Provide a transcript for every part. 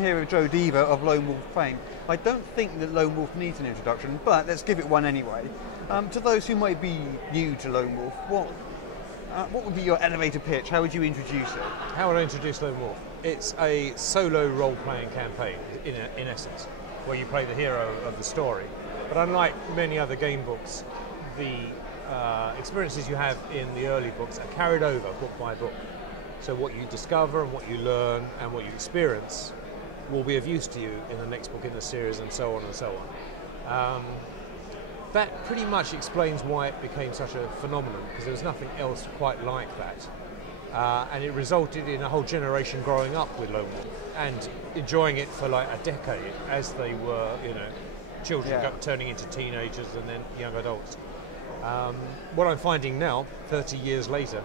I'm here with Joe Deaver of Lone Wolf fame. I don't think that Lone Wolf needs an introduction, but let's give it one anyway. To those who might be new to Lone Wolf, what would be your elevator pitch? How would you introduce it? How would I introduce Lone Wolf? It's a solo role-playing campaign, in essence, where you play the hero of the story. But unlike many other game books, the experiences you have in the early books are carried over book by book. So what you discover and what you learn and what you experience will be of use to you in the next book in the series, and so on and so on. That pretty much explains why it became such a phenomenon, because there was nothing else quite like that. And it resulted in a whole generation growing up with Lone Wolf and enjoying it for like a decade as they were, children turning into teenagers and then young adults. What I'm finding now, 30 years later,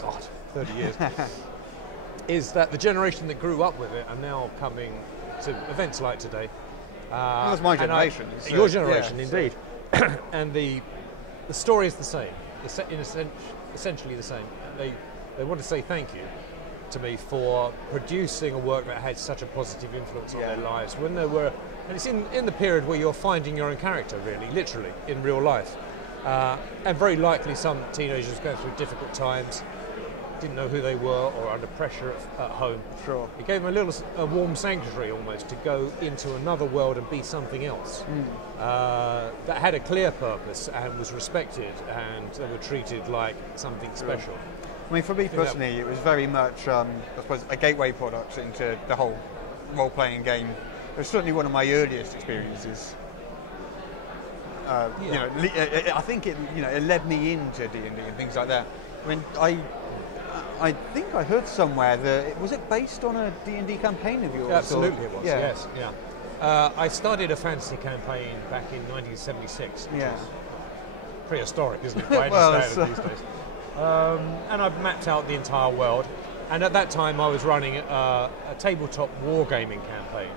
God, 30 years, is that the generation that grew up with it are now coming to events like today. That's my generation. Your generation, indeed. And the story is the same, essentially the same. They want to say thank you to me for producing a work that had such a positive influence on their lives when they were, and it's in the period where you're finding your own character, really, literally, in real life. And very likely some teenagers going through difficult times, didn't know who they were, or under pressure at home. Sure. It gave them a warm sanctuary almost to go into another world and be something else that had a clear purpose and was respected, and they were treated like something special. I mean, for me personally, it was very much, I suppose, a gateway product into the whole role-playing game. It was certainly one of my earliest experiences. I think it led me into D&D and things like that. I mean, I think I heard somewhere that was it based on a D&D campaign of yours? Absolutely, it was. Yeah. Yes, yeah. I started a fantasy campaign back in 1976. Which is prehistoric, isn't it? By any standard these days. And I've mapped out the entire world. And at that time, I was running a tabletop wargaming campaign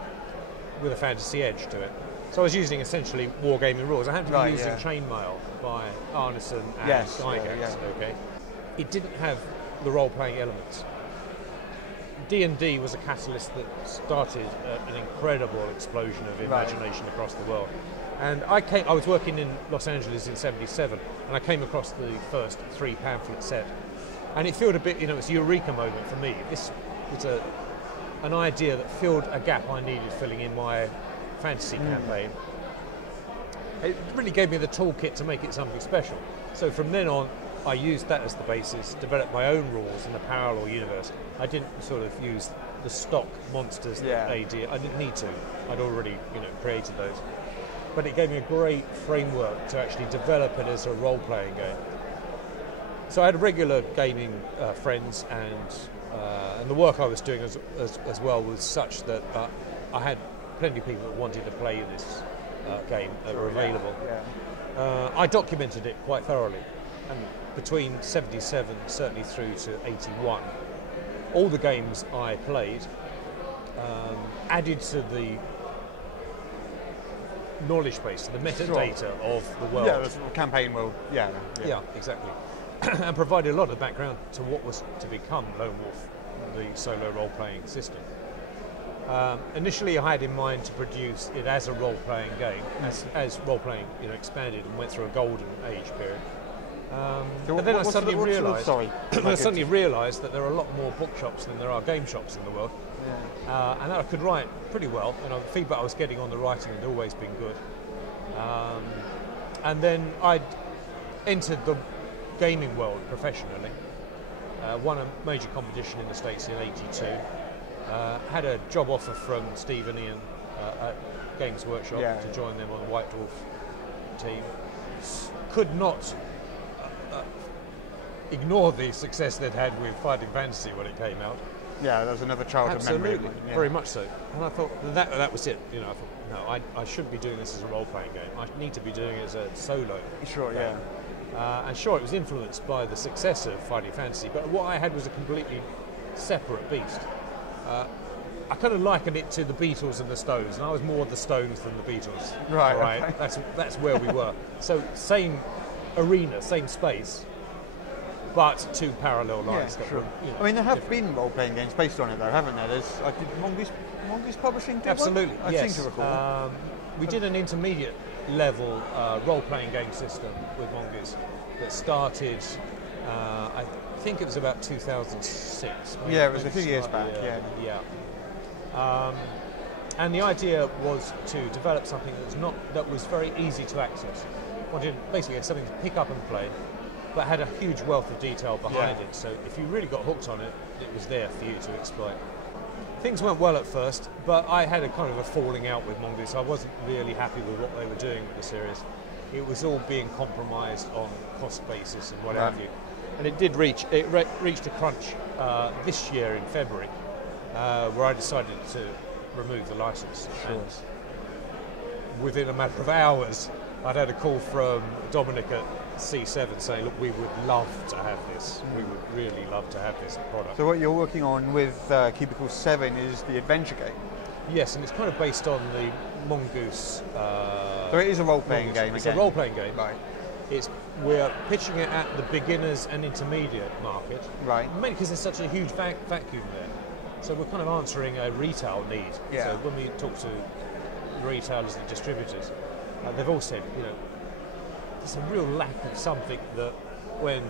with a fantasy edge to it. So I was using essentially wargaming rules. I happened to be using Chainmail by Arneson and Gygax. Okay. It didn't have the role-playing elements. D&D was a catalyst that started an incredible explosion of imagination across the world. And I was working in Los Angeles in '77, and I came across the first 3 pamphlet set, and it felt a bit, it's a eureka moment for me. This was an idea that filled a gap I needed filling in my fantasy campaign. It really gave me the toolkit to make it something special. So from then on, I used that as the basis, developed my own rules in the parallel universe. I didn't sort of use the stock monsters that they did. I didn't need to. I'd already, created those. But it gave me a great framework to actually develop it as a role-playing game. So I had regular gaming friends, and the work I was doing as well was such that I had plenty of people that wanted to play this game that were available. I documented it quite thoroughly, and between '77 certainly through to '81, all the games I played added to the knowledge base, the metadata of the world. Yeah, the campaign world. Yeah, exactly. And provided a lot of background to what was to become Lone Wolf, the solo role-playing system. Initially, I had in mind to produce it as a role-playing game, as role-playing expanded and went through a golden age period. But then I suddenly realised that there are a lot more bookshops than there are game shops in the world, and that I could write pretty well. And the feedback I was getting on the writing had always been good. And then I'd entered the gaming world professionally. Won a major competition in the States in '82. Had a job offer from Steve and Ian at Games Workshop to join them on the White Dwarf team. Could not ignore the success they'd had with Fighting Fantasy when it came out. Yeah, that was another childhood memory. Absolutely, very much so. And I thought that was it. I thought, no, I shouldn't be doing this as a role-playing game. I need to be doing it as a solo game. And sure, it was influenced by the success of Fighting Fantasy, but what I had was a completely separate beast. I kind of likened it to the Beatles and the Stones, and I was more the Stones than the Beatles. Right. Okay. That's where we were. So same arena, same space, but two parallel lines. Yeah, sure. I mean, there have been role-playing games based on it, though, haven't there? I did Mongoose Publishing did Absolutely, one? yes. I seem to recall. We did an intermediate level role-playing game system with Mongoose that started, I think it was about 2006. Yeah, it was a few years back, Yeah. And the idea was to develop something that was very easy to access. Wanted basically something to pick up and play, but had a huge wealth of detail behind it. So if you really got hooked on it, it was there for you to exploit. Things went well at first, but I had a kind of a falling out with Mongoose. I wasn't really happy with what they were doing with the series. It was all being compromised on cost basis and what have you. And it did reached a crunch this year in February, where I decided to remove the license. Sure. And within a matter of hours, I'd had a call from Dominic at C7 saying, look, we would love to have this. We would really love to have this product. So what you're working on with Cubicle 7 is the adventure game? Yes, and it's kind of based on the Mongoose. So it is a role-playing game. It's a role-playing game. Right. We're pitching it at the beginners and intermediate market. Right. Mainly because there's such a huge vacuum there. So we're kind of answering a retail need. Yeah. So when we talk to retailers and distributors, they've all said, there's a real lack of something that when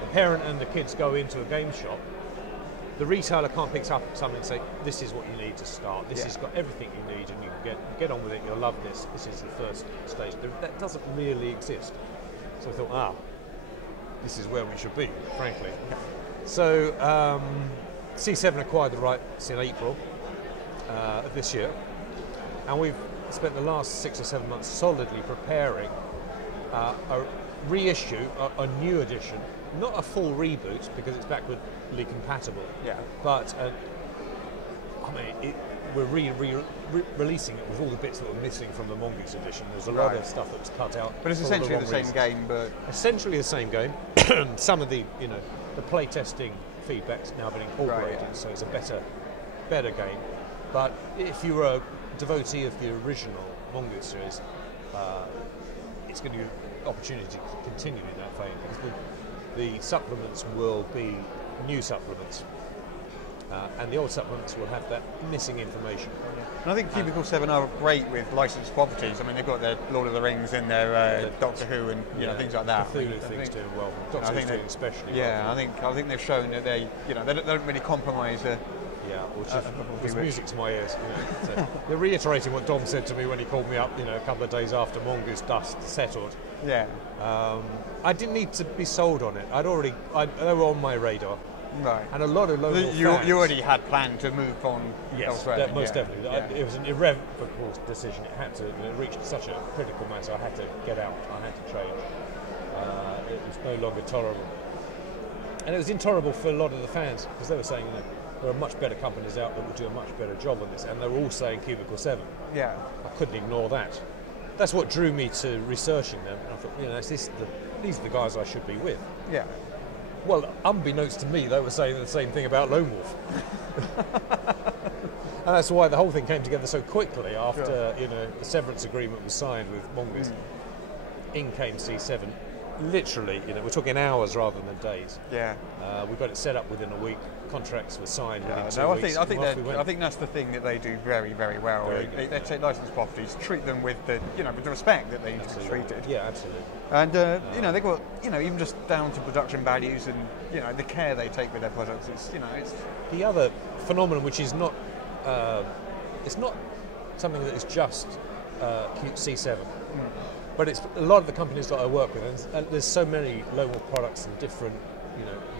the parent and the kids go into a game shop, the retailer can't pick up something and say, this is what you need to start. This has got everything you need and you can get on with it. You'll love this. This is the first stage. That doesn't really exist. So I thought, this is where we should be, frankly. So C7 acquired the rights in April of this year. And we've spent the last 6 or 7 months solidly preparing a reissue, a new edition, not a full reboot because it's backwardly compatible. Yeah. But we're releasing it with all the bits that were missing from the Mongoose edition. There's a lot of stuff that was cut out. But it's essentially the same game, but essentially the same game. Some of the the playtesting feedback's now been incorporated, so it's a better game. But if you're a devotee of the original Mongoose series, it's going to be an opportunity to continue in that vein because the supplements will be new supplements, and the old supplements will have that missing information. And I think Cubicle 7 are great with licensed properties. I mean, they've got their Lord of the Rings and their Doctor Who and things like that. Cthulhu things doing well. Doctor Who's doing especially well. Yeah, I think they've shown that they don't really compromise. It's music to my ears. So they're reiterating what Dom said to me when he called me up, a couple of days after Mongoose dust settled. Yeah. I didn't need to be sold on it. They were on my radar. Right. And a lot of local fans. You already had planned to move on elsewhere. Most definitely. Yeah. It was an irrevocable decision. It reached such a critical mass. I had to get out. I had to change. It was no longer tolerable. And it was intolerable for a lot of the fans because they were saying, there are much better companies out that will do a much better job on this, and they're all saying Cubicle 7. Yeah. I couldn't ignore that. That's what drew me to researching them. And I thought, these are the guys I should be with. Yeah. Well, unbeknownst to me, they were saying the same thing about Lone Wolf. And that's why the whole thing came together so quickly after the severance agreement was signed with Mongoose. In came C7. Literally, we're talking hours rather than days. Yeah. We got it set up within a week. Contracts were signed within 2 weeks. I think that's the thing that they do very, very well. They take licensed properties, treat them with the respect that they need to be treated. Yeah, absolutely. And they've got even just down to production values and the care they take with their products. It's the other phenomenon, which is not it's not something that is just C7. But it's a lot of the companies that I work with, and there's so many local products and different,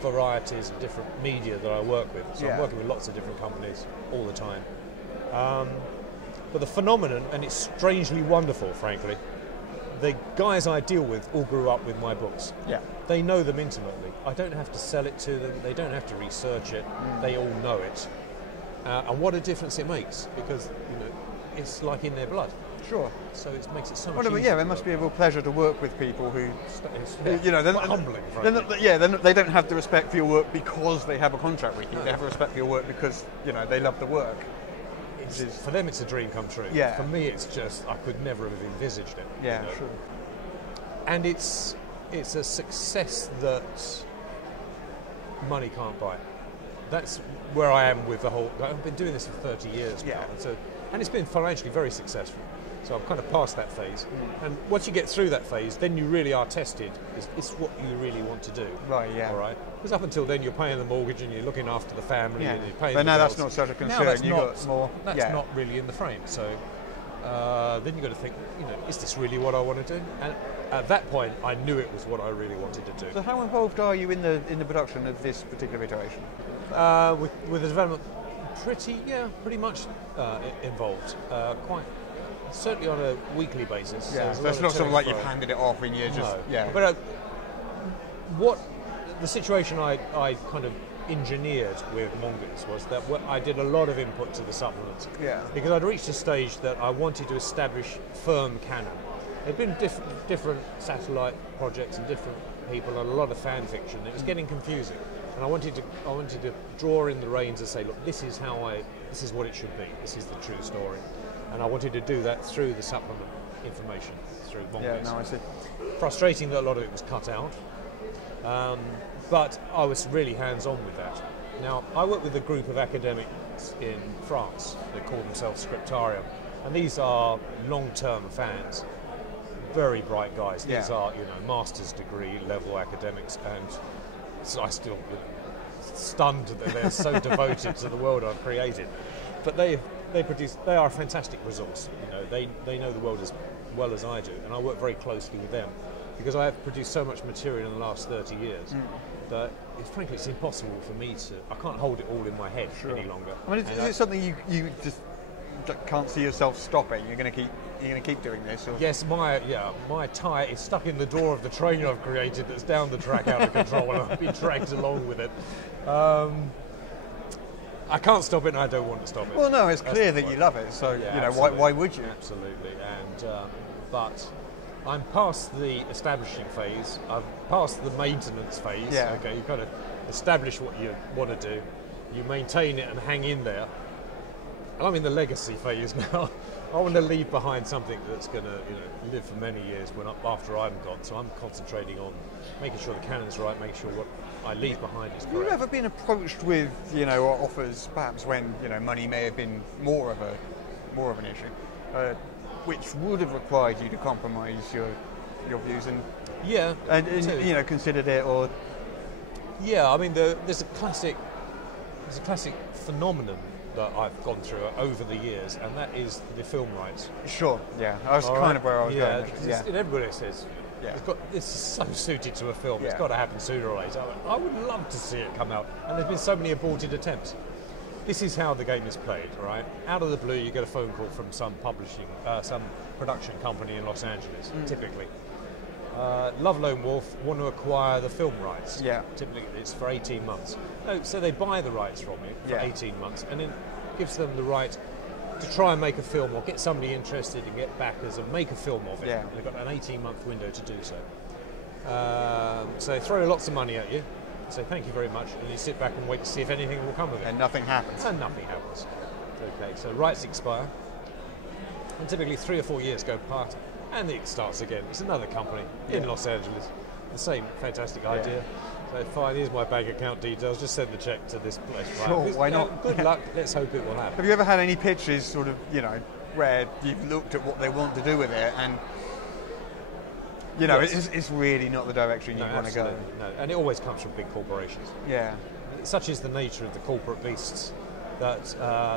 varieties and different media that I work with. So I'm working with lots of different companies all the time. But the phenomenon, and it's strangely wonderful, frankly, the guys I deal with all grew up with my books. Yeah. They know them intimately. I don't have to sell it to them. They don't have to research it. They all know it. And what a difference it makes, because it's like in their blood. Sure. So it makes it so much easier. It must be a real pleasure to work with people who, they're humbling. They don't have the respect for your work because they have a contract with you. No. They have a respect for your work because they love the work. For them, it's a dream come true. Yeah. For me, it's just I could never have envisaged it. Yeah, sure. And it's a success that money can't buy. That's where I am with the whole. I've been doing this for 30 years now, and it's been financially very successful. So I'm kind of past that phase. And once you get through that phase, then you really are tested. It's what you really want to do. Right, yeah. All right? Because up until then, you're paying the mortgage and you're looking after the family and you're paying But now bills. that's not such a concern. Now that's got more. That's not really in the frame. So then you've got to think, is this really what I want to do? And at that point, I knew it was what I really wanted to do. So how involved are you in the production of this particular iteration? With the development, pretty much involved. Quite. Certainly on a weekly basis. Yeah, so it's not sort of like you've handed it off and you're just... No. Yeah. But what the situation I kind of engineered with Mongoose was that I did a lot of input to the supplements. Yeah. Because I'd reached a stage that I wanted to establish firm canon. There'd been different satellite projects and different people and a lot of fan fiction. It was getting confusing. And I wanted to draw in the reins and say, look, this is what it should be. This is the true story. And I wanted to do that through the supplement information, through Mongoose. Yeah, no, I see. Frustrating that a lot of it was cut out, but I was really hands-on with that. Now, I work with a group of academics in France. They call themselves Scriptarium. And these are long-term fans, very bright guys. These are, master's degree level academics, and so I still stunned that they're so devoted to the world I've created. But they are a fantastic resource. They know the world as well as I do, and I work very closely with them because I have produced so much material in the last 30 years that frankly it's impossible for me I can't hold it all in my head any longer. I mean, is it something you just can't see yourself stopping? You're going to keep doing this? Or? Yes, my tyre is stuck in the door of the train I've created that's down the track out of control, and I've been dragged along with it. I can't stop it, and I don't want to stop it. Well, no, it's clear that you love it, so why would you? Absolutely, and but I'm past the establishing phase. I'm past the maintenance phase. Yeah. Okay, you kind of establish what you want to do, you maintain it and hang in there. And I'm in the legacy phase now. I want to leave behind something that's going to live for many years after I'm gone. So I'm concentrating on making sure the canon's right, making sure what I leave behind is correct. Have you ever been approached with offers, perhaps when money may have been more of an issue, which would have required you to compromise your views and considered it or? Yeah, I mean there's a classic phenomenon that I've gone through over the years, and that is the film rights. Sure, yeah. That's kind of where I was going. Yeah, everybody says, it's so suited to a film, it's got to happen sooner or later. I would love to see it come out, and there's been so many aborted attempts. This is how the game is played, right? Out of the blue, you get a phone call from some production company in Los Angeles, typically. Love Lone Wolf want to acquire the film rights. Yeah. Typically, it's for 18 months. So they buy the rights from you for 18 months, and then gives them the right to try and make a film or get somebody interested and get backers and make a film of it. Yeah. They've got an 18-month window to do so. So they throw lots of money at you, say thank you very much, and you sit back and wait to see if anything will come of it. And nothing happens. And nothing happens. Okay, so rights expire, and typically 3 or 4 years go past, and it starts again. It's another company in Los Angeles. The same fantastic idea. So fine, here's my bank account details, just send the check to this place. Sure, why not? Good luck, let's hope it will happen. Have you ever had any pitches sort of, where you've looked at what they want to do with it and, it's really not the direction you want to go? No, and it always comes from big corporations. Yeah. Such is the nature of the corporate beasts that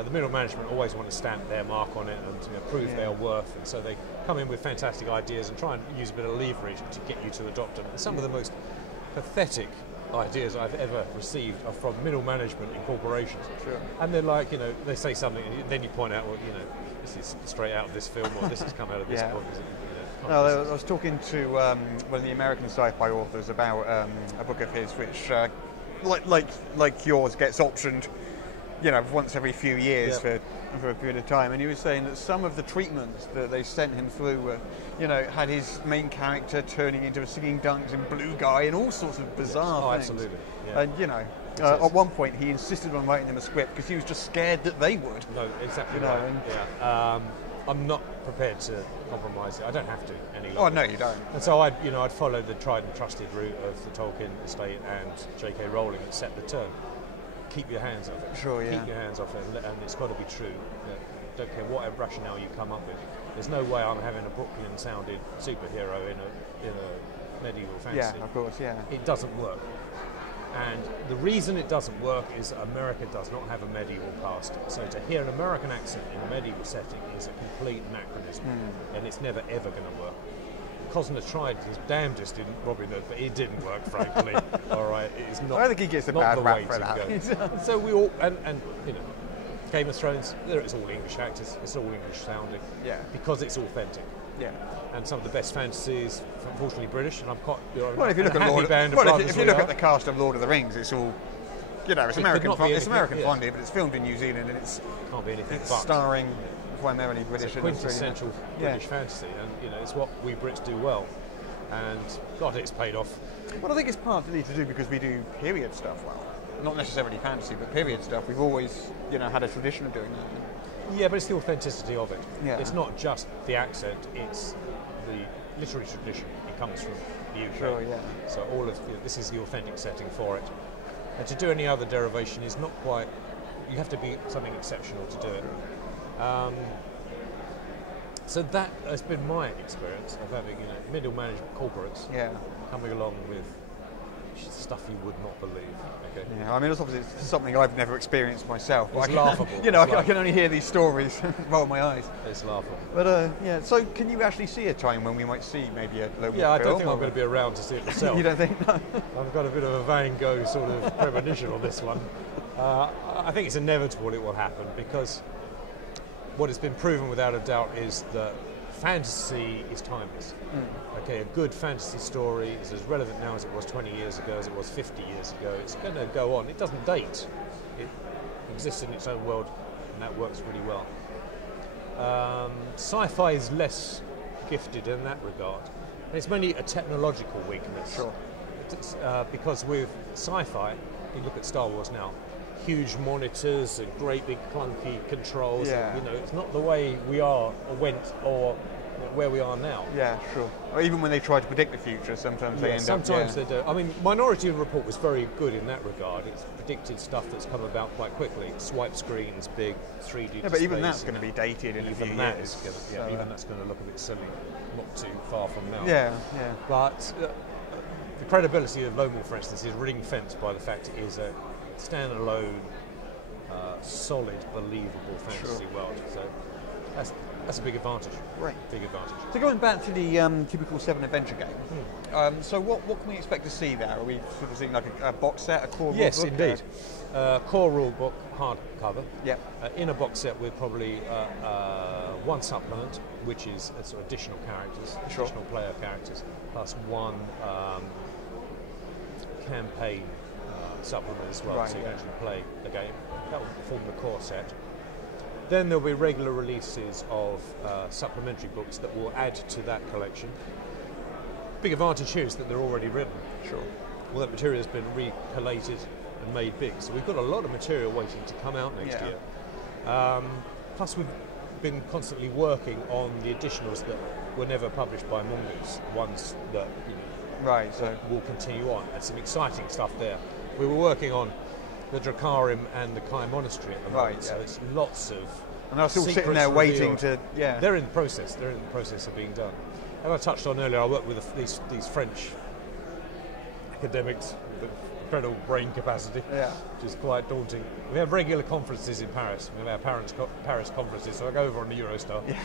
the middle management always want to stamp their mark on it and prove their worth, and so they come in with fantastic ideas and try and use a bit of leverage to get you to adopt them. And some of the most pathetic ideas I've ever received are from middle management in corporations. Sure. And they're like, they say something, and then you point out, well, this is straight out of this film, or this has come out of this book. No, I was talking to one of the American sci-fi authors about a book of his, which, like yours, gets optioned, once every few years for a period of time. And he was saying that some of the treatments that they sent him through were, had his main character turning into a singing Dungeon blue guy and all sorts of bizarre things. Absolutely. Yeah. And at one point he insisted on writing them a script because he was just scared that they would. No, exactly. I'm not prepared to compromise it. I don't have to any longer. Oh no, you don't. And so I'd follow the tried and trusted route of the Tolkien estate and J.K. Rowling and set the tone. Keep your hands off it. Sure, yeah. Keep your hands off it, and it's got to be true. Don't care what rationale you come up with. There's no way I'm having a Brooklyn-sounded superhero in a medieval fantasy. Yeah, of course, yeah. It doesn't work. And the reason it doesn't work is that America does not have a medieval past. So to hear an American accent in a medieval setting is a complete anachronism, and it's never ever going to work. Cosner tried his damnedest in Robin Hood, but it didn't work, frankly. All right, it is not. I think he gets a bad rap for that. So we all, and you know, Game of Thrones, it's all English actors, it's all English sounding, because it's authentic. Yeah. And some of the best fantasies, unfortunately, British, and I'm quite. Well, if you look at if you look at the cast of Lord of the Rings, it's all, you know, it's American funded, but it's filmed in New Zealand, and it's can't be anything it's but starring primarily British. It's a quintessential British fantasy, and you know, it's what we Brits do well, and God, it's paid off. Well, I think it's partly to do because we do period stuff well, not necessarily fantasy, but period stuff. We've always, you know, had a tradition of doing that. Yeah, but it's the authenticity of it. Yeah. It's not just the accent; it's the literary tradition. It comes from the UK. Sure, yeah. So all of this is the authentic setting for it. And to do any other derivation is not quite. You have to be something exceptional to do it. So that has been my experience of having, you know, middle management corporates coming along with stuff you would not believe. Okay. Yeah, I mean, it's obviously something I've never experienced myself. It's laughable. You know, I can only hear these stories and roll my eyes. It's laughable. But yeah, so can you actually see a time when we might see maybe a local film? Yeah, I don't think I'm going to be around to see it myself. You don't think? No. I've got a bit of a Van Gogh sort of premonition on this one. I think it's inevitable it will happen because what has been proven without a doubt is that fantasy is timeless. Okay, a good fantasy story is as relevant now as it was 20 years ago, as it was 50 years ago. It's going to go on. It doesn't date. It exists in its own world, and that works really well. Sci-fi is less gifted in that regard. And it's mainly a technological weakness. Sure. Because with sci-fi, you look at Star Wars now, huge monitors and great big clunky controls. Yeah. And, you know, it's not the way we are or went or where we are now. Yeah, sure. Or even when they try to predict the future, sometimes they end up... Sometimes they do. I mean, Minority Report was very good in that regard. It's predicted stuff that's come about quite quickly. Swipe screens, big 3D displays. Yeah, but even that's going to be dated in a few years. Even that's going to look a bit silly, not too far from now. Yeah, yeah. But the credibility of Lone Wolf, for instance, is ring-fenced by the fact it is a standalone, solid, believable fantasy world. So that's a big advantage. Right. Big advantage. So going back to the typical 7 adventure game, so what can we expect to see there? Are we sort of seeing like a box set, a core rule book? Yes, indeed. Core rule book, hardcover. Yeah. In a box set with probably one supplement, which is sort of additional characters, additional player characters, plus one campaign supplement as well, so you can actually play the game. That will form the core set. Then there'll be regular releases of supplementary books that will add to that collection. Big advantage here is that they're already written. Sure. All that material has been recollated and made big, so we've got a lot of material waiting to come out next year. Plus we've been constantly working on the additionals that were never published by Mongols, ones that will continue on. There's some exciting stuff there. We were working on the Drakarim and the Kai Monastery at the moment, so it's lots of. And they're still sitting there waiting to. Yeah. They're in the process. They're in the process of being done. As I touched on earlier, I work with these French academics with incredible brain capacity, which is quite daunting. We have regular conferences in Paris. We have our Paris conferences, so I go over on the Eurostar. Yeah.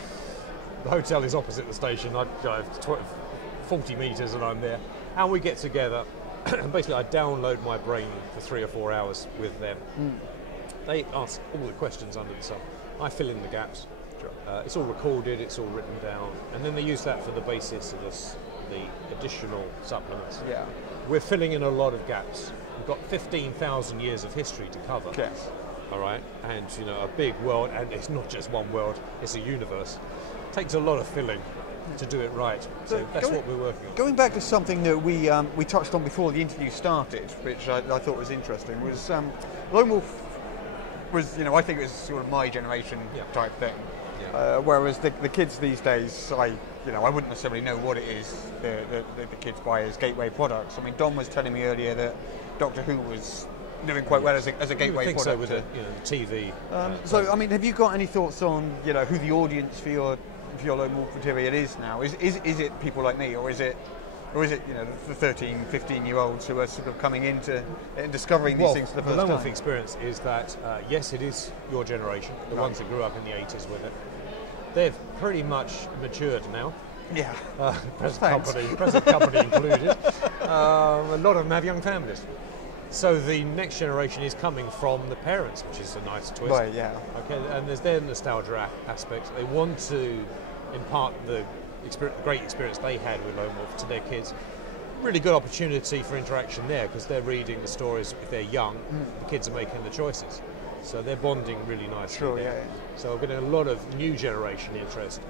The hotel is opposite the station. I drive 40 metres and I'm there, and we get together. And basically, I download my brain for 3 or 4 hours with them. They ask all the questions under the sun. I fill in the gaps. Sure. It's all recorded, it's all written down, and then they use that for the basis of the additional supplements. Yeah. We're filling in a lot of gaps. We've got 15,000 years of history to cover. Yes. All right, and you know, a big world, and it's not just one world; it's a universe. It takes a lot of filling to do it right. So that's what we're working on. Going back to something that we touched on before the interview started, which I thought was interesting, was Lone Wolf was, you know, I think it was sort of my generation type thing. Whereas the kids these days, I wouldn't necessarily know what it is the kids buy as gateway products. I mean, Don was telling me earlier that Doctor Who was doing quite well as a gateway product. So with the TV. So, I mean, have you got any thoughts on who the audience for your lone wolf material is now? Is it people like me, or is it the 13, 15-year-olds who are sort of coming into and discovering these things for the first time? The lone wolf experience is that yes, it is your generation, the ones that grew up in the 80s with it. They've pretty much matured now. Yeah. Present company included. A lot of them have young families. So the next generation is coming from the parents, which is a nice twist. Right, yeah. Okay, and there's their nostalgia aspect. They want to impart the great experience they had with Lone Wolf to their kids. Really good opportunity for interaction there, because they're reading the stories if they're young. The kids are making the choices. So they're bonding really nicely. Sure, there. yeah. So we're getting a lot of new generation interest,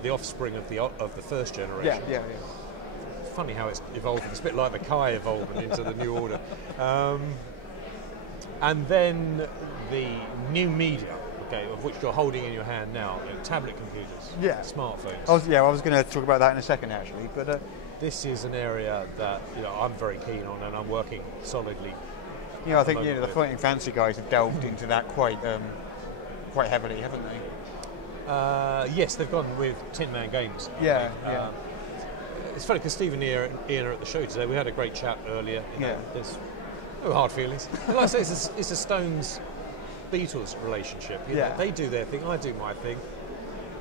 the offspring of the first generation. Yeah. Funny how it's evolving. It's a bit like the Kai evolving into the New Order. And then the new media, of which you're holding in your hand now, tablet computers, smartphones. I was going to talk about that in a second, actually. But this is an area that I'm very keen on, and I'm working solidly. I think the Fighting Fancy guys have delved into that quite heavily, haven't they? Yes, they've gone with Tin Man Games. Yeah. It's funny because Steve and Ian are at the show today. We had a great chat earlier. There's no hard feelings. Like I say, it's a Stones Beatles relationship. They do their thing, I do my thing,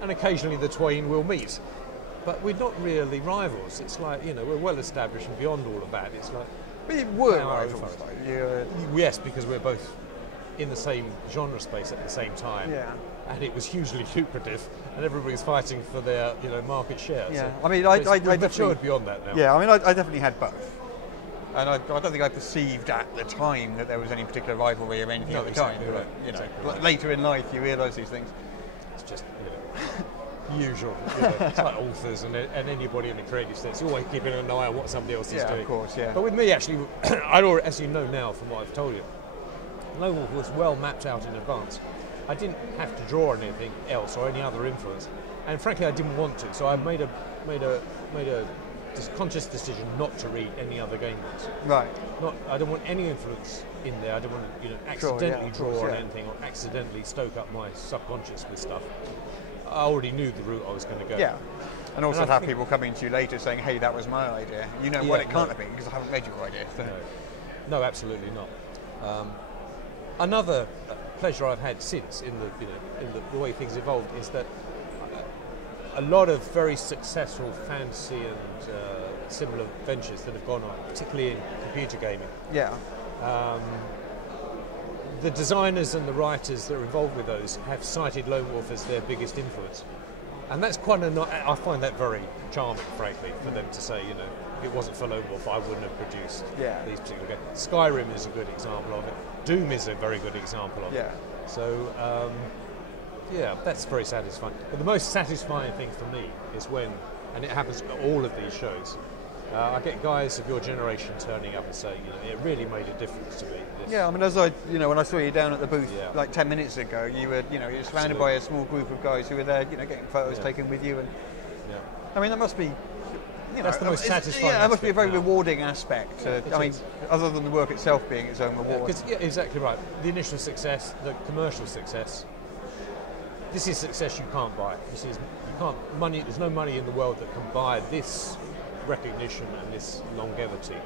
and occasionally the twain will meet. But we're not really rivals. It's like we're well established, and beyond all of that, it's like. But you were rivals, though. Yes, because we're both in the same genre space at the same time. Yeah. And it was hugely lucrative, and everybody's fighting for their market share. Yeah, so I mean, I matured beyond that now. Yeah, I mean, I definitely had both, and I don't think I perceived at the time that there was any particular rivalry or anything at the time. But later in life, you realise these things. It's just usual. It's like authors and anybody in the creative sense. You're always keeping an eye on what somebody else is doing. Yeah, of course. Yeah. But with me, actually, as you know now from what I've told you, Lone Wolf was well mapped out in advance. I didn't have to draw on anything else or any other influence, and frankly, I didn't want to. So I made a conscious decision not to read any other game books. Right. I don't want any influence in there. I don't want to accidentally draw on anything or accidentally stoke up my subconscious with stuff. I already knew the route I was going to go. Yeah. And also have people coming to you later saying, "Hey, that was my idea." What it can't have been because I haven't read your idea. So. No, absolutely not. Another pleasure I've had since in the way things evolved is that a lot of very successful fantasy and similar ventures that have gone on, particularly in computer gaming. Yeah. The designers and the writers that are involved with those have cited Lone Wolf as their biggest influence, and that's I find that very charming, frankly, for them to say, if it wasn't for Lone Wolf, I wouldn't have produced these particular games. Skyrim is a good example of it. Doom is a very good example of it. So, that's very satisfying. But the most satisfying thing for me is when, and it happens at all of these shows, I get guys of your generation turning up and saying, it really made a difference to me. Yeah, I mean, when I saw you down at the booth like 10 minutes ago, you were surrounded by a small group of guys who were there, getting photos taken with you, and I mean, that must be. That's the most satisfying. That must be a very rewarding aspect. Other than the work itself being its own reward. Exactly right. The initial success, the commercial success. This is success you can't buy. There's no money in the world that can buy this recognition and this longevity.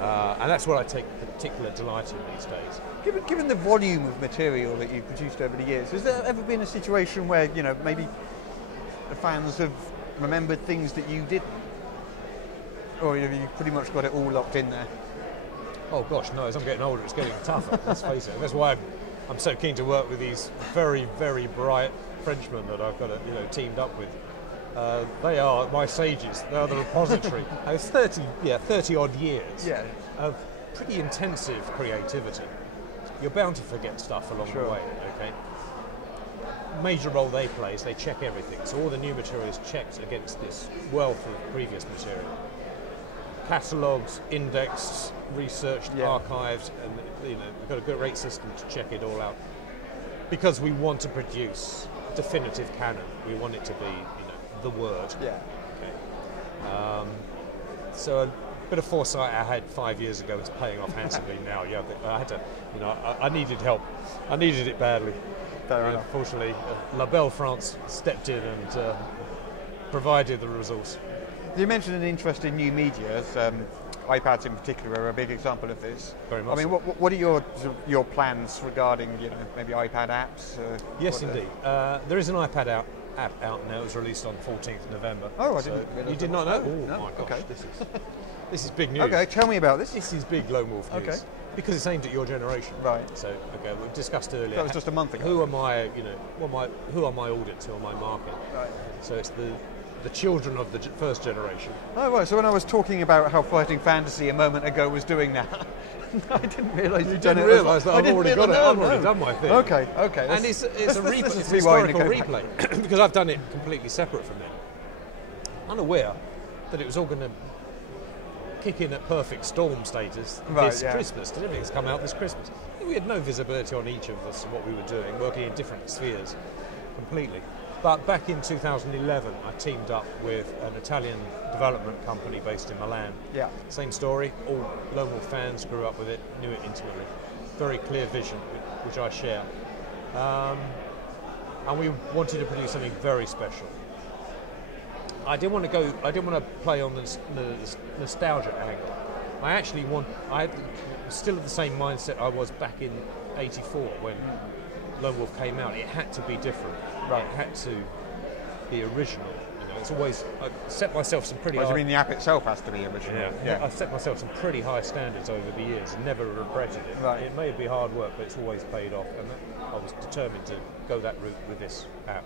And that's what I take particular delight in these days. Given the volume of material that you've produced over the years, has there ever been a situation where maybe the fans have remembered things that you didn't? Or have you pretty much got it all locked in there? Oh gosh, no, as I'm getting older it's getting tougher, let's face it. That's why I'm so keen to work with these very, very bright Frenchmen that I've got teamed up with. They are my sages, they are the repository. It's 30 odd years of pretty intensive creativity. You're bound to forget stuff along the way, okay? Major role they play is they check everything. So all the new material is checked against this wealth of previous material. Catalogued, indexed, researched, archived, and we've got a great system to check it all out. because we want to produce definitive canon. We want it to be, the word. Yeah. Okay. So a bit of foresight I had 5 years ago is paying off handsomely now. Yeah, I had to, I needed help. I needed it badly. Fair enough. Unfortunately, La Belle France stepped in and provided the resource. You mentioned an interest in new media. iPads in particular are a big example of this. Very much. I mean, what are your plans regarding maybe iPad apps? Yes, indeed. There is an iPad app out now. It was released on 14th November. Oh, I didn't. You did not know? Oh, no. My gosh, okay. This is big news. Okay, tell me about this. This is big Lone Wolf news. Okay. Because it's aimed at your generation. Right. So, okay, we discussed earlier. That was just a month ago. Who are my, who are my audience? Who are my market? Right. So it's the children of the first generation. Oh, right. So when I was talking about how Fighting Fantasy a moment ago was doing that, I didn't realise you didn't realise that I've already got it. I've already done my thing. Okay. And it's a historical replay because I've done it completely separate from them. Unaware that it was all going to kick in at perfect storm status this Christmas. Everything's come out this Christmas. We had no visibility on each of us and what we were doing, working in different spheres completely. But back in 2011, I teamed up with an Italian development company based in Milan. Yeah. Same story, all Lone Wolf fans, grew up with it, knew it intimately. Very clear vision, which I share. And we wanted to produce something very special. I didn't want to play on the nostalgia angle. I was still of the same mindset I was back in '84 when Lone Wolf came out. It had to be different. Right. It had to be original. It's always, I set myself some pretty high... You mean the app itself has to be original? Yeah. I set myself some pretty high standards over the years and never regretted it. Right. It may be hard work, but it's always paid off. And I was determined to go that route with this app.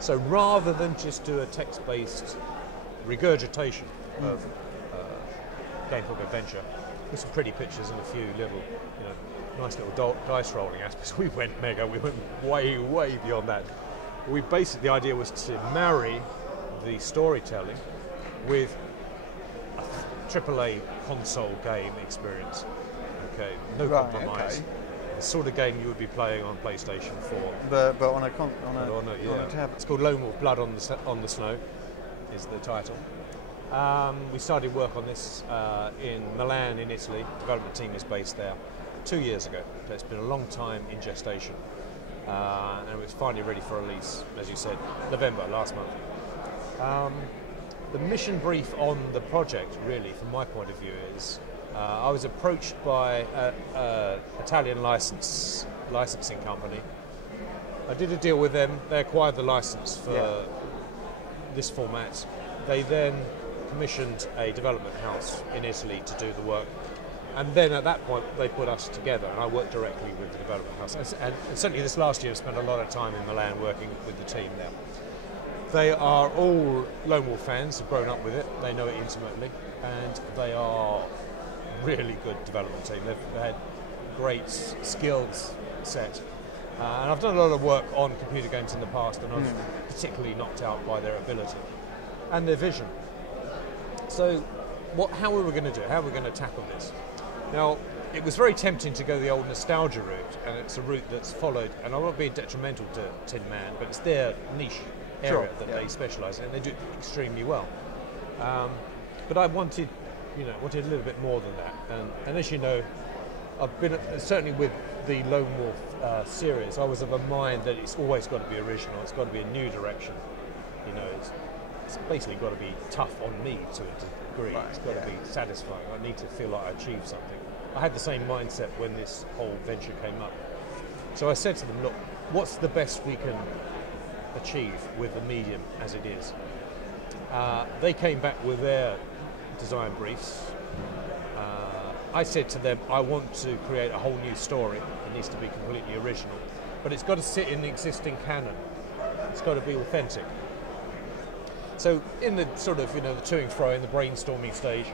So rather than just do a text-based regurgitation of gamepop adventure with some pretty pictures and a few little, nice little dice rolling aspects, we went mega. We went way, way beyond that. The idea was to marry the storytelling with a AAA console game experience. Okay, no compromise. Okay. The sort of game you would be playing on PlayStation 4. But on a tab. It's called Lone Wolf Blood on the Snow, is the title. We started work on this in Milan, in Italy. The development team is based there 2 years ago. So it's been a long time in gestation. And it was finally ready for release, as you said, November last month. The mission brief on the project, really, from my point of view, is I was approached by an Italian licensing company. I did a deal with them. They acquired the license for this format. They then commissioned a development house in Italy to do the work. And then at that point, they put us together, and I worked directly with the development house. And certainly this last year, I've spent a lot of time in Milan working with the team there. They are all Lone Wolf fans, have grown up with it, they know it intimately, and they are really good development team. They've had great skills set. And I've done a lot of work on computer games in the past, and I was particularly knocked out by their ability and their vision. So how are we going to do it? How are we going to tackle this? Now, it was very tempting to go the old nostalgia route, and it's a route that's followed, and I'm not being detrimental to Tin Man, but it's their niche area that they specialise in, and they do it extremely well. But I wanted a little bit more than that, and as you know, I've been certainly with the Lone Wolf series. I was of a mind that it's always got to be original. It's got to be a new direction. It's basically got to be tough on me to a degree. Right, it's got to be satisfying. I need to feel like I achieved something. I had the same mindset when this whole venture came up. So I said to them, look, what's the best we can achieve with the medium as it is? They came back with their design briefs. I said to them, I want to create a whole new story. It needs to be completely original, but it's got to sit in the existing canon. It's got to be authentic. So in the sort of, the to and fro, in the brainstorming stage,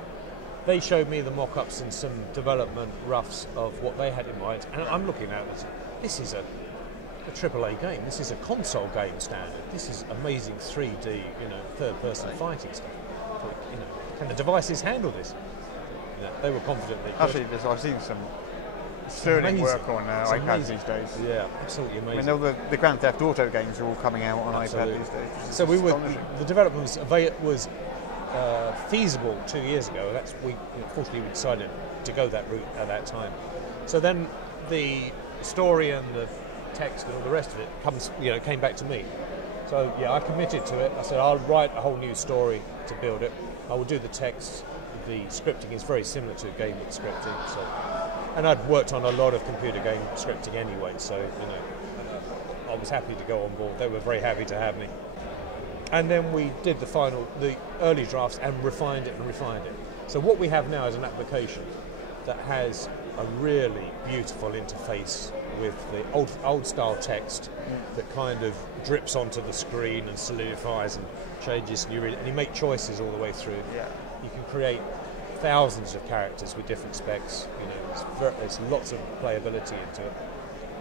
they showed me the mock-ups and some development roughs of what they had in mind, and I'm looking at it, this is a AAA game, this is a console game standard, this is amazing 3D, third-person fighting stuff. Can the devices handle this? They were confident they could. Actually, I've seen some sterling work on iPads these days. Yeah, absolutely amazing. I mean, the Grand Theft Auto games are all coming out on iPad these days. So the development was feasible 2 years ago. Fortunately we decided to go that route at that time. So then the story and the text and all the rest of it came back to me. So yeah, I committed to it. I said I'll write a whole new story to build it. I will do the text. The scripting is very similar to game scripting. And I'd worked on a lot of computer game scripting anyway. So I was happy to go on board. They were very happy to have me. And then we did the early drafts and refined it. So what we have now is an application that has a really beautiful interface with the old style text that kind of drips onto the screen and solidifies and changes, and you make choices all the way through. Yeah. You can create thousands of characters with different specs. There's lots of playability into it.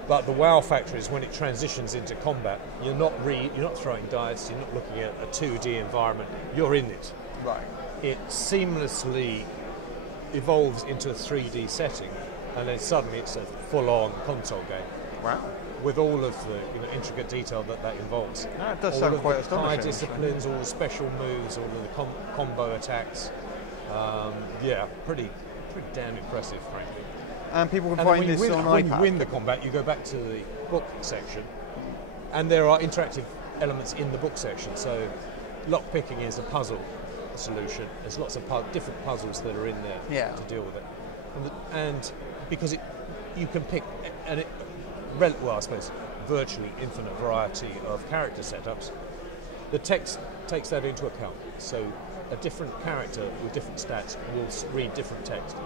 But the wow factor is when it transitions into combat. You're not throwing dice. You're not looking at a 2D environment. You're in it. Right. It seamlessly evolves into a 3D setting, and then suddenly it's a full-on console game. Wow. With all of the intricate detail that involves. That does sound quite astonishing. High disciplines, all the special moves, all of the combo attacks. Pretty damn impressive, frankly. And people can find this on iPad. When you win the combat, you go back to the book section, and there are interactive elements in the book section. So, lockpicking is a puzzle solution. There's lots of different puzzles that are in there to deal with it, and because you can pick I suppose virtually infinite variety of character setups. The text takes that into account. So, a different character with different stats will read different text.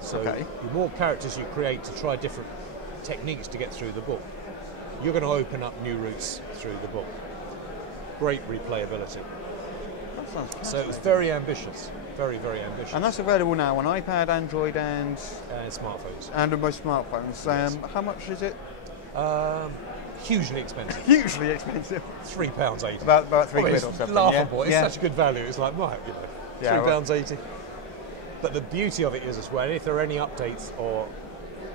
So the more characters you create to try different techniques to get through the book, you're going to open up new routes through the book. Great replayability. That sounds fascinating. So it's very ambitious, very, very ambitious. And that's available now on iPad, Android and smartphones. And on most smartphones. Yes. How much is it? Hugely expensive. Hugely expensive. £3.80. About £3 or something. It's laughable. It's such a good value. It's like, £3.80. But the beauty of it is as well, if there are any updates, or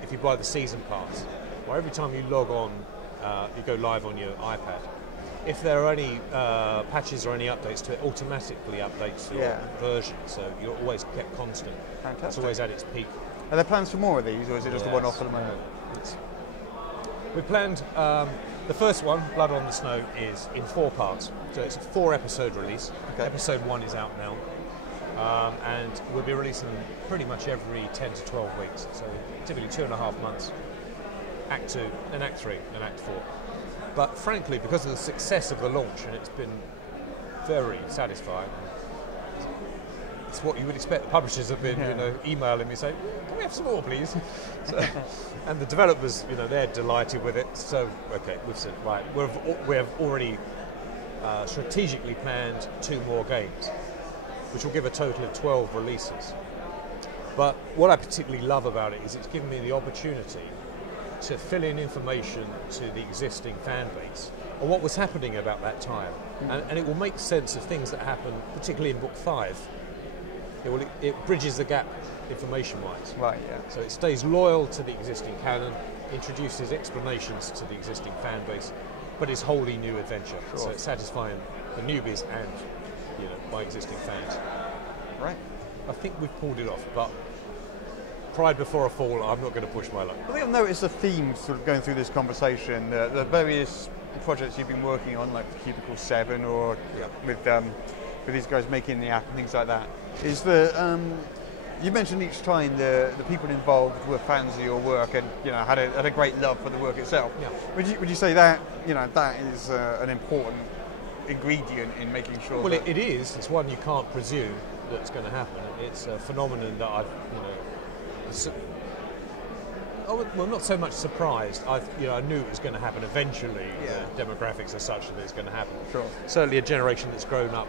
if you buy the season pass, or every time you log on, you go live on your iPad, if there are any patches or any updates to it, automatically updates your version, so you're always kept constant. Fantastic. It's always at its peak. Are there plans for more of these, or is it just a one-off at the moment? We planned, the first one, Blood on the Snow, is in 4 parts. So it's a 4-episode release. Okay. Episode 1 is out now. And we'll be releasing them pretty much every 10 to 12 weeks. So typically 2.5 months. Act 2, then Act 3, then Act 4. But frankly, because of the success of the launch, and it's been very satisfying, it's what you would expect. Publishers have been, emailing me saying, "Can we have some more, please?" And the developers, they're delighted with it. So, okay, we've said, right, we have already strategically planned 2 more games, which will give a total of 12 releases. But what I particularly love about it is it's given me the opportunity to fill in information to the existing fan base on what was happening about that time. And it will make sense of things that happen, particularly in Book 5. It bridges the gap information-wise. Right, yeah. So it stays loyal to the existing canon, introduces explanations to the existing fan base, but it's wholly new adventure. Sure. So it's satisfying the newbies and my existing fans. Right. I think we've pulled it off, but pride before a fall, I'm not going to push my luck. I think I've noticed a theme sort of going through this conversation, the various projects you've been working on, like Cubicle 7 or with these guys making the app and things like that, is that you mentioned each time the people involved were fans of your work and had a great love for the work itself. Yeah. Would you say that that is an important ingredient in making sure? Well, it is. It's one you can't presume that's going to happen. It's a phenomenon that I've well, not so much surprised. I knew it was going to happen eventually. The demographics are such that it's going to happen. Sure. Certainly, a generation that's grown up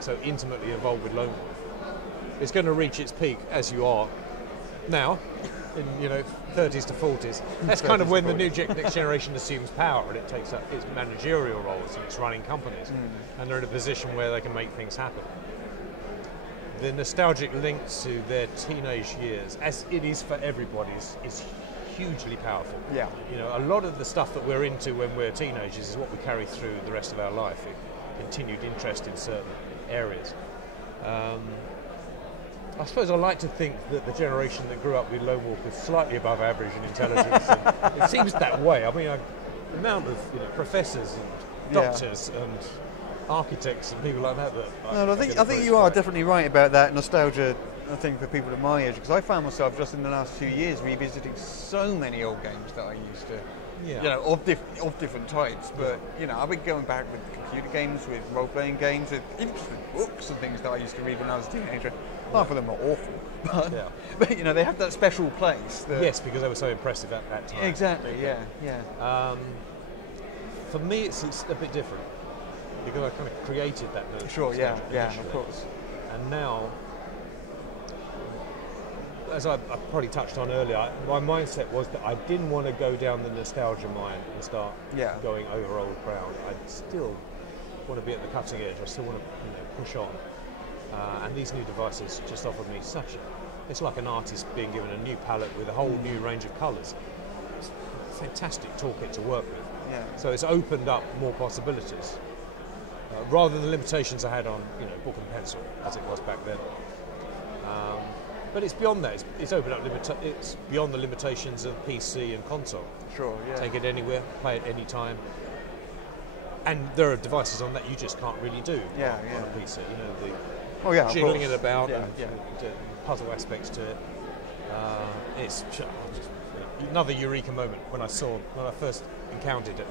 so intimately involved with Lone Wolf, it's going to reach its peak as you are now, in 30s to 40s. That's kind of when the next generation assumes power and it takes up its managerial roles and it's running companies, and they're in a position where they can make things happen. the nostalgic link to their teenage years, as it is for everybody, is hugely powerful. Yeah. You know, a lot of the stuff that we're into when we're teenagers is what we carry through the rest of our life. Continued interest in certain areas. I suppose I like to think that the generation that grew up with Lone Wolf was slightly above average in intelligence. And it seems that way. I mean, the amount of professors and doctors and architects and people like that. I think you are definitely right about that nostalgia. I think for people of my age, because I found myself just in the last few years revisiting so many old games that I used to. Yeah. You know, of different types, but you know, I've been going back with computer games, with role-playing games, even just with books and things that I used to read when I was a teenager. Half of them are awful, but you know, they have that special place. Yes, because they were so impressive at that time. Exactly. Yeah. For me, it's a bit different because I kind of created that. Sure. Yeah. Of course. And now, as I probably touched on earlier, my mindset was that I didn't want to go down the nostalgia mine and start going over old ground. I still want to be at the cutting edge. I still want to push on. And these new devices just offer me it's like an artist being given a new palette with a whole new range of colours. It's a fantastic toolkit to work with. Yeah. So it's opened up more possibilities, rather than the limitations I had on book and pencil, as it was back then. But it's beyond that. It's opened up. It's beyond the limitations of PC and console. Sure. Yeah. Take it anywhere, play it any time. And there are devices on that you just can't really do on a PC. Jiggling it about, the puzzle aspects to it. It's another eureka moment when I first encountered it.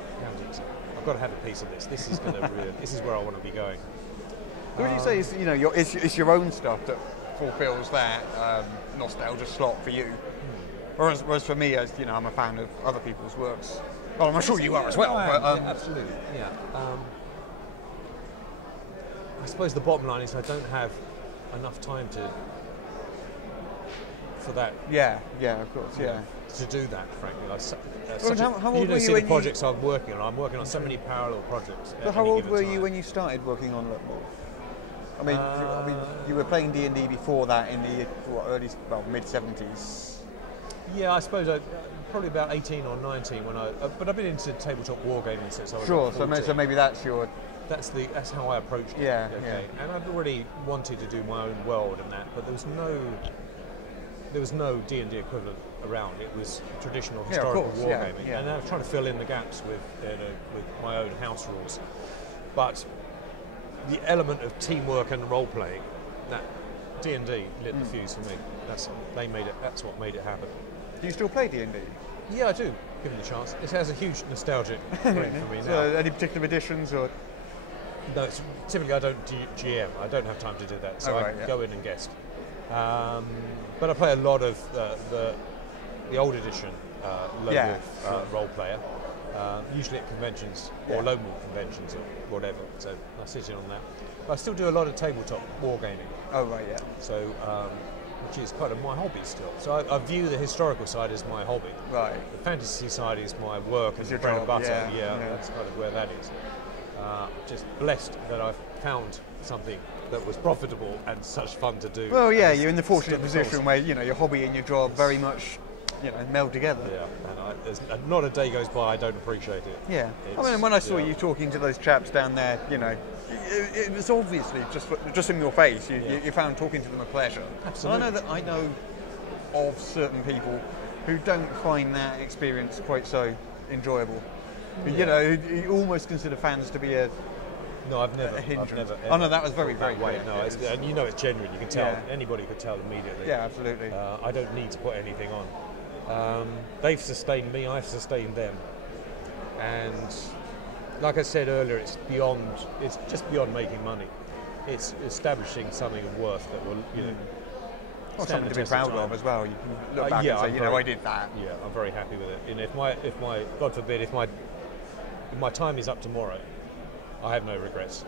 I've got to have a piece of this. This is going to this is where I want to be going. Would you say it's your own stuff that fulfills that nostalgia slot for you? Whereas for me, as I'm a fan of other people's works. Well, I'm sure you are as well. Absolutely. Yeah. I suppose the bottom line is I don't have enough time for that. Yeah, of course, to do that, frankly. How old were you see the projects I'm working on. I'm working on so many parallel projects. But how old were you when you started working on Lone Wolf? I mean, you were playing D&D before that in the mid 70s. Yeah, I suppose probably about 18 or 19 when but I've been into tabletop wargaming since I was Sure. About 14. So maybe that's your. That's how I approached it. Yeah. And I'd already wanted to do my own world and that, but there was no D&D equivalent around. It was traditional historical wargaming, and I was trying to fill in the gaps with my own house rules. But the element of teamwork and role playing, that D&D lit the fuse for me. That's what made it happen. Do you still play D&D? Yeah, I do. Given the chance, it has a huge nostalgic ring for me now. So any particular editions or? No, typically I don't GM. I don't have time to do that, so I go in and guest. But I play a lot of the old edition Lone Wolf role player, usually at conventions or Lone Wolf conventions or whatever. So I sit in on that. But I still do a lot of tabletop wargaming. Oh right, yeah. So which is kind of my hobby still. So I view the historical side as my hobby. Right. The fantasy side is my work and bread and butter. Yeah, that's kind of where that is. Just blessed that I've found something that was profitable and such fun to do. Well, yeah, you're in the fortunate position where your hobby and your job very much meld together. Yeah, and not a day goes by I don't appreciate it. Yeah, I mean, when I saw you talking to those chaps down there, it was obviously just in your face. You found talking to them a pleasure. Absolutely. I know of certain people who don't find that experience quite so enjoyable. Yeah. You almost consider fans to be a hindrance. Oh no, that was very way. clear. No, it's genuine. You can tell. Anybody could tell immediately. Yeah, absolutely. I don't need to put anything on. They've sustained me. I've sustained them. And like I said earlier, it's just beyond making money. It's establishing something of worth that will, something to be proud of as well. You can look back and say, I did that. Yeah, I'm very happy with it. And if my God forbid, if my time is up tomorrow, I have no regrets.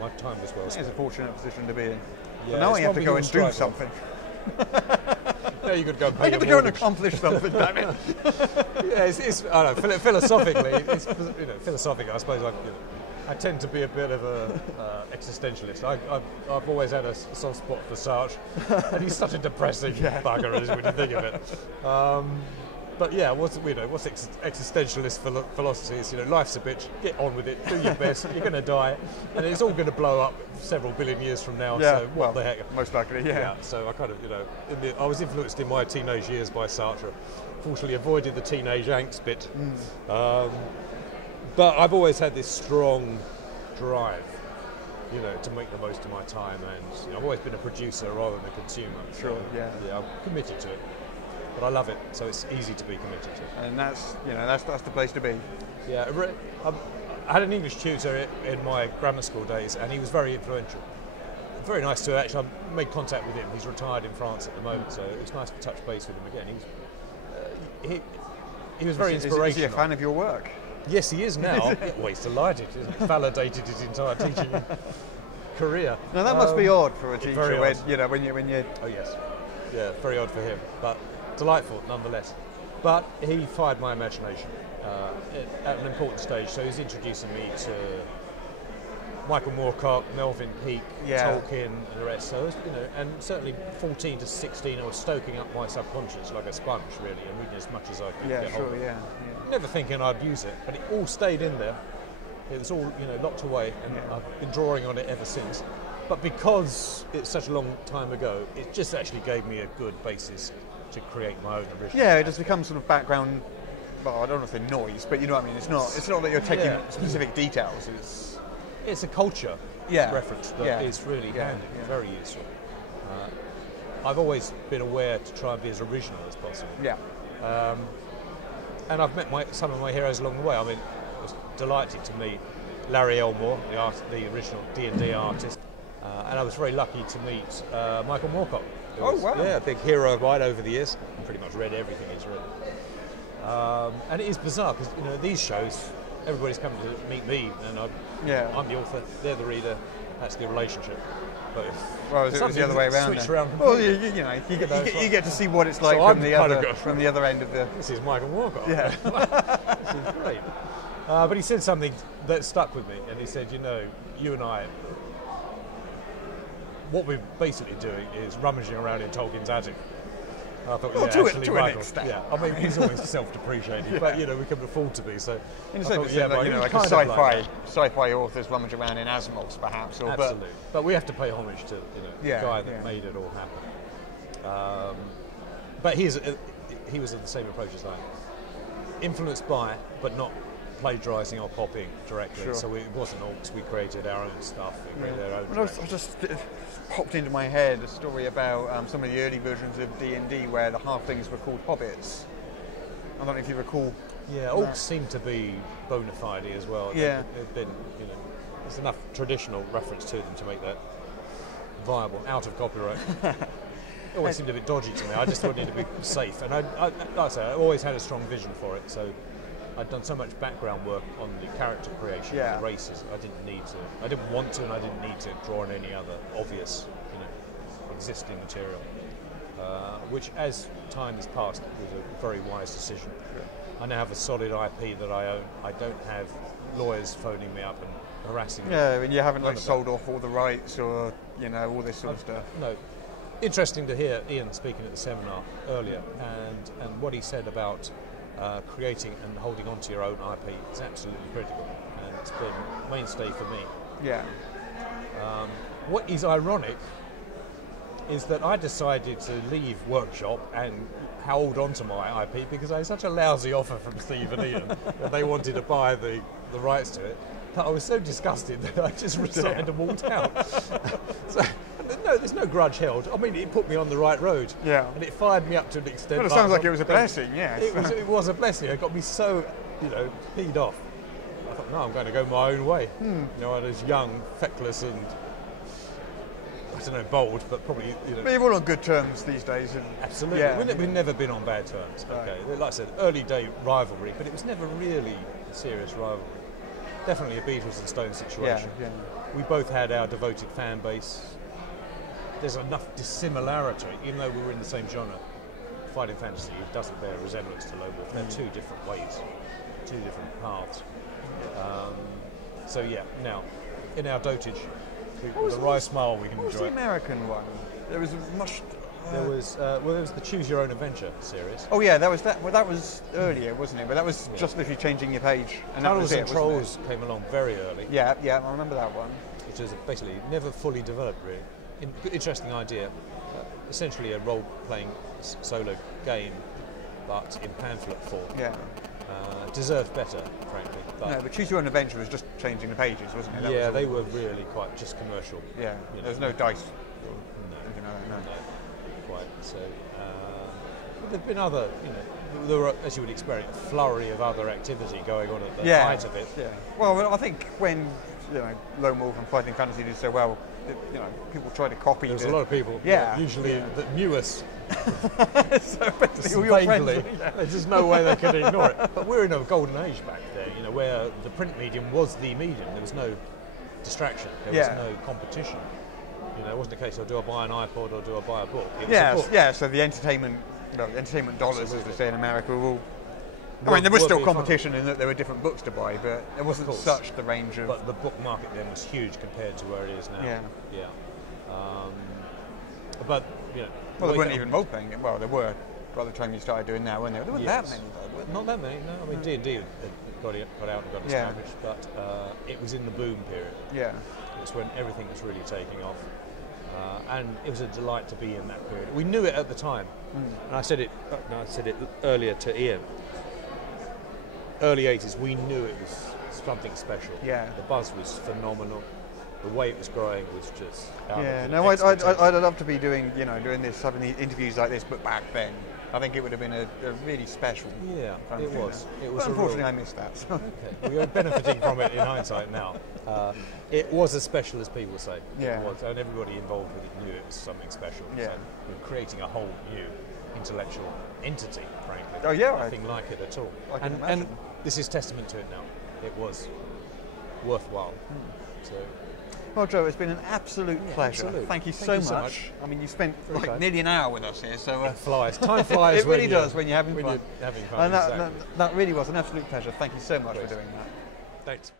My time was well spent. It's a fortunate position to be in. Yeah, but now I have to go and do something. No, you could go and pay I have to go and accomplish something, damn it. Yeah, it's I don't know, philosophically, philosophically, I suppose I tend to be a bit of a existentialist. I've always had a soft spot for Sarge, and he's such a depressing bugger when you think of it. But yeah, what's existentialist philosophy is, life's a bitch, get on with it, do your best, you're going to die, and it's all going to blow up several billion years from now, so what the heck? Most likely, yeah. So I kind of, I was influenced in my teenage years by Sartre. Fortunately avoided the teenage angst bit. But I've always had this strong drive, to make the most of my time, and I've always been a producer rather than a consumer. Sure, so, yeah. I'm committed to it. But I love it, so it's easy to be committed to. And that's the place to be. Yeah, I had an English tutor in my grammar school days, and he was very influential. Very nice to actually. I made contact with him. He's retired in France at the moment, so it was nice to touch base with him again. He was very inspirational. Is he a fan of your work? Yes, he is now. Well, he's delighted. He's validated his entire teaching career. Now that must be odd for a teacher when you. Oh yes, yeah, very odd for him, but delightful nonetheless. But he fired my imagination at an important stage. So he's introducing me to Michael Moorcock, Melvin Peake, Tolkien, and the rest. So and certainly 14 to 16, I was stoking up my subconscious like a sponge, really, and reading as much as I could get hold of. Never thinking I'd use it, but it all stayed in there. It was all locked away, and I've been drawing on it ever since. But because it's such a long time ago, it just actually gave me a good basis to create my own original. Yeah, it just becomes sort of background. Well, I don't know if it's noise, but you know what I mean. It's not that you're taking specific details. It's a culture reference that is really handy, very useful. I've always been aware to try and be as original as possible. Yeah. And I've met some of my heroes along the way. I mean, I was delighted to meet Larry Elmore, the original D&D artist, and I was very lucky to meet Michael Moorcock. Oh wow! Yeah, a big hero of mine over the years. I pretty much read everything he's written. And it is bizarre because these shows, everybody's coming to meet me, and I'm the author, they're the reader. That's the relationship. But it was the other way around. Well, you get to see what it's like from the other end of the. This is Michael Moorcock. Yeah, this is great. But he said something that stuck with me, and he said, you and I, what we're basically doing is rummaging around in Tolkien's attic. I thought, to an extent. Yeah, I mean, he's always self-depreciating, but we can afford to be. So, in like a sci-fi authors rummage around in Asimov's, perhaps. Absolutely, but we have to pay homage to the guy that made it all happen. But he was of the same approach as I am. Influenced by, but not plagiarising or copying directly. Sure. So it wasn't Orcs. We created our own stuff. We created our own. I just popped into my head a story about some of the early versions of D&D where the halflings were called hobbits. I don't know if you recall. Yeah, Orcs seem to be bona fide as well. Yeah, they've been. There's enough traditional reference to them to make that viable, out of copyright. It always seemed a bit dodgy to me. I just thought it needed to be safe, and like I say, I always had a strong vision for it. So I'd done so much background work on the character creation and the races. I didn't want to, and I didn't need to draw on any other obvious, existing material. Which, as time has passed, was a very wise decision. I now have a solid IP that I own. I don't have lawyers phoning me up and harassing me. Yeah, and you haven't sold off all the rights or all this sort of stuff. No. Interesting to hear Ian speaking at the seminar earlier, and what he said about creating and holding on to your own IP is absolutely critical, and it's been a mainstay for me. Yeah. What is ironic is that I decided to leave Workshop and hold on to my IP because I had such a lousy offer from Steve and Ian that they wanted to buy the rights to it, that I was so disgusted that I just resigned and walked out. So, there's no grudge held. I mean, it put me on the right road. Yeah. And it fired me up to an extent. Well, it sounds like it was a blessing, yes. It was a blessing. It got me so, peed off. I thought, no, I'm going to go my own way. I was young, feckless, and I don't know, bold, but probably, But you're all on good terms these days. Absolutely. Yeah. We've never been on bad terms. Okay. Like I said, early day rivalry, but it was never really a serious rivalry. Definitely a Beatles and Stones situation. Yeah. We both had our devoted fan base. There's enough dissimilarity, even though we were in the same genre. Fighting fantasy doesn't bear a resemblance to Lone Wolf. They're two different ways, two different paths. So yeah, now in our dotage, with a wry smile, we can What was enjoy the it. American one? There was much. There was there was the Choose Your Own Adventure series. Oh yeah, that was that. Well, that was earlier, wasn't it? But that was just literally changing your page, and that was Tunnels it. and wasn't Trolls came along very early, it? Yeah, yeah, I remember that one. which was basically never fully developed. Really, interesting idea. Essentially, a role-playing solo game, but in pamphlet form. Yeah. Deserved better, frankly. No, but Choose Your Own Adventure was just changing the pages, wasn't it? That Yeah, was they all- were really quite just commercial. Yeah, you know. there was no dice. No, Anything like that, no. no, quite. So there've been other, there were, as you would expect, a flurry of other activity going on at the height of it. Yeah. Well, I think when Lone Wolf and Fighting Fantasy did so well, people tried to copy. There was a lot of people, Yeah. usually that knew us so basically, all your friends. vaguely. There's just no way they could ignore it. But we're in a golden age back there, where the print medium was the medium. There was no distraction. There was no competition. It wasn't a case of do I buy an iPod or do I buy a book. It was a book. Yeah. So the entertainment dollars, as Absolutely. they say in America, were all. I Were- mean, there was were still being competition in that there were different books to buy, but there wasn't course. such the range of. But the book market then was huge compared to where it is now. Yeah. But Well, there weren't even role playing. Well, there were by the time you started doing now, weren't there? There weren't that many though. Were there? Not that many. No, I mean D&D had got out and got established, but it was in the boom period. Yeah. It's when everything was really taking off, and it was a delight to be in that period. We knew it at the time, and I said it earlier to Ian. Early 80s, we knew it was something special. Yeah. The buzz was phenomenal. The way it was growing was just Yeah. No, I'd love to be doing this, having the interviews like this, but back then, I think it would have been a really special. Yeah, fun it thing. was. It But was. unfortunately, I missed that. So. Okay. We are benefiting from it in hindsight now. It was as special as people say. Yeah. It was, and everybody involved with it knew it was something special. Yeah. So we're creating a whole new intellectual entity, frankly. Oh, yeah, Nothing like it at all. I can And imagine. this is testament to it now. It was worthwhile. So Well, Joe, it's been an absolute pleasure. absolutely. Thank you Thank so you so much. I mean, you spent Very kind. nearly an hour with us here, so it flies. Time flies. it really when does when you're having fun. You're having fun. And exactly. that really was an absolute pleasure. Thank you so much for doing that. Thanks.